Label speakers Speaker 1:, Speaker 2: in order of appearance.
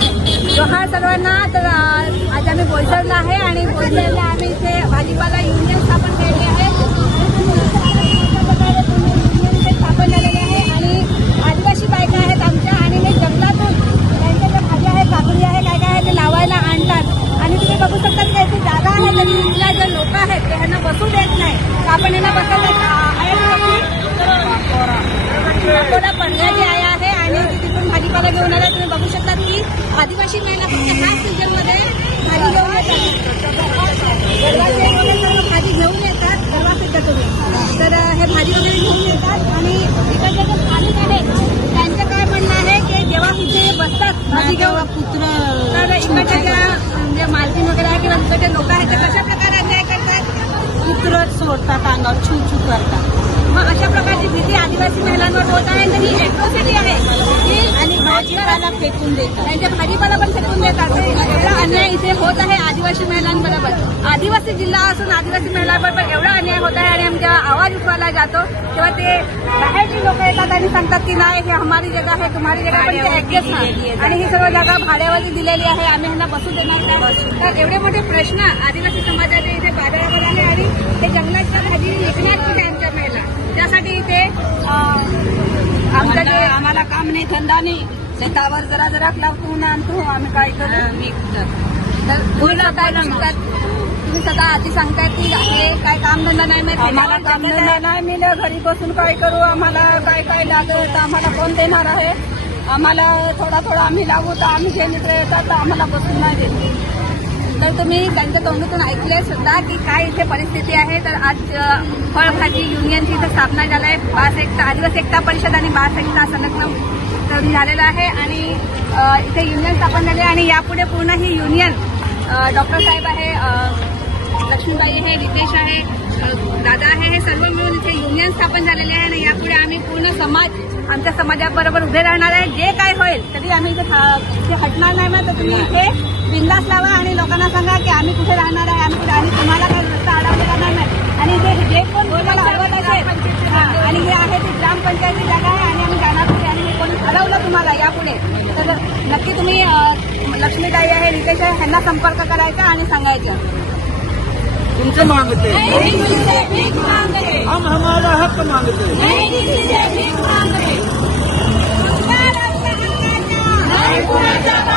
Speaker 1: जोहार सर्वांना तर अ, आज आम्ही बोईसरला आहे आणि बोईसरला आम्ही इथे भाजीपाला युनियन स्थापन केलेली आहे. युनियन स्थापन झालेले आहे आणि आदिवासी बायका आहेत आमच्या आणि हे जंगलातून त्यांच्या ज्या भाज्या आहेत काकडी आहे काय काय आहे ते लावायला आणतात. आणि तुम्ही बघू शकता की याची जागा आहे तरी इथल्या जे लोक आहेत ते ह्यांना बसू देत नाही. तर आपण यांना बसायला अकोला पडण्याची आई आहे आणि ती तिथून भाजीपाला घेऊन आल्या तुम्ही बघू शकता की आदिवासी महिला फक्त ह्याच सीझनमध्ये भाजी घेऊन येतात. भाजी घेऊन येतात गरवाचे तुम्ही तर अं, हे भाजी वगैरे घेऊन येतात आणि इकडचे जे स्थानिक आहेत त्यांचं काय म्हणणं आहे की जेव्हा इथे बसतात भाजी घेऊन
Speaker 2: पुत्र
Speaker 1: तर इकडच्या ज्या जे मालकीन वगैरे आहे किंवा इकडचे लोक आहेत ते कशा प्रकारे अन्याय करतात?
Speaker 2: पुत्र सोडतात अंगावर छू छू करतात.
Speaker 1: मग अशा प्रकारची भीती आदिवासी महिलांवर होत आहे तर ही एट्रोसिटी आहे.
Speaker 2: आणि भाजीपाला फेकून देतात.
Speaker 1: त्यांच्या भाजीपाला पण फेकून देतात. एवढा अन्याय इथे होत आहे आदिवासी महिलांबरोबर. आदिवासी जिल्हा असून आदिवासी महिलांबरोबर एवढा अन्याय होत आहे आणि जेव्हा आवाज उठवायला जातो. तेव्हा ते बाहेरची लोक येतात आणि सांगतात की नाही हे हमारी जगा आहे तुम्हारी जगा पण ते ऍडजस्ट नाही. आणि ही सर्व जागा भाड्यावरती दिलेली आहे. आम्ही ह्यांना बसू देणार नाही. तर एवढे मोठे प्रश्न आदिवासी समाजाचे इथे बाजारावर आले आणि ते जंगलाच्या भाजी विकणार कुठे आमच्या महिला? त्यासाठी इथे अं, आमचं जे
Speaker 2: आम्हाला काम नाही धंदा नाही. शेतावर जरा जरा लावतो आणतो आम्ही काय करू?
Speaker 1: तर काय तुम्ही स्वतः आधी सांगताय की हे काय कामधंदा नाही माहिती
Speaker 2: आम्हाला काम धंदा नाही. मिळलं घरी बसून काय करू? आम्हाला काय काय लागत? आम्हाला कोण देणार आहे? आम्हाला थोडा थोडा आम्ही लागू तर आम्ही जे मित्र येतात आम्हाला बसून नाही देत.
Speaker 1: तर तुम्ही त्यांच्या तोंडातून ऐकले सुद्धा की काय इथे परिस्थिती आहे. तर आज फळभाजी युनियनची इथं स्थापना झाली आहे बास एकता आदिवासी एकता परिषद आणि बास एकता संलग्न झालेलं आहे. आणि इथे युनियन स्थापन झाले आणि यापुढे पूर्ण ही युनियन डॉक्टर साहेब आहे लक्ष्मीबाई आहे रितेश आहे दादा आहे हे सर्व मिळून इथे युनियन स्थापन झालेले आहे आणि यापुढे आम्ही पूर्ण समाज आमच्या समाजाबरोबर उभे राहणार आहे. जे काय होईल तरी आम्ही इथे हटणार नाही ना. तर तुम्ही इथे बिंदास लावा आणि लोकांना सांगा की आम्ही कुठे राहणार आहे आम्ही कुठे आणि तुम्हाला काही रस्ता अडवलेला नाही. आणि इथे जे कोण तुम्हाला अडवत असेल आणि हे आहे ती ग्रामपंचायती जागा आहे आणि आम्ही जाणार होते आणि हे कोणी अडवलं तुम्हाला यापुढे तर नक्की तुम्ही लक्ष्मीताई आहे रितेश आहे ह्यांना संपर्क करायचा आणि सांगायचं.
Speaker 3: तुमसे मांगते हम हमारा हक मांगते
Speaker 1: जिंदाबाद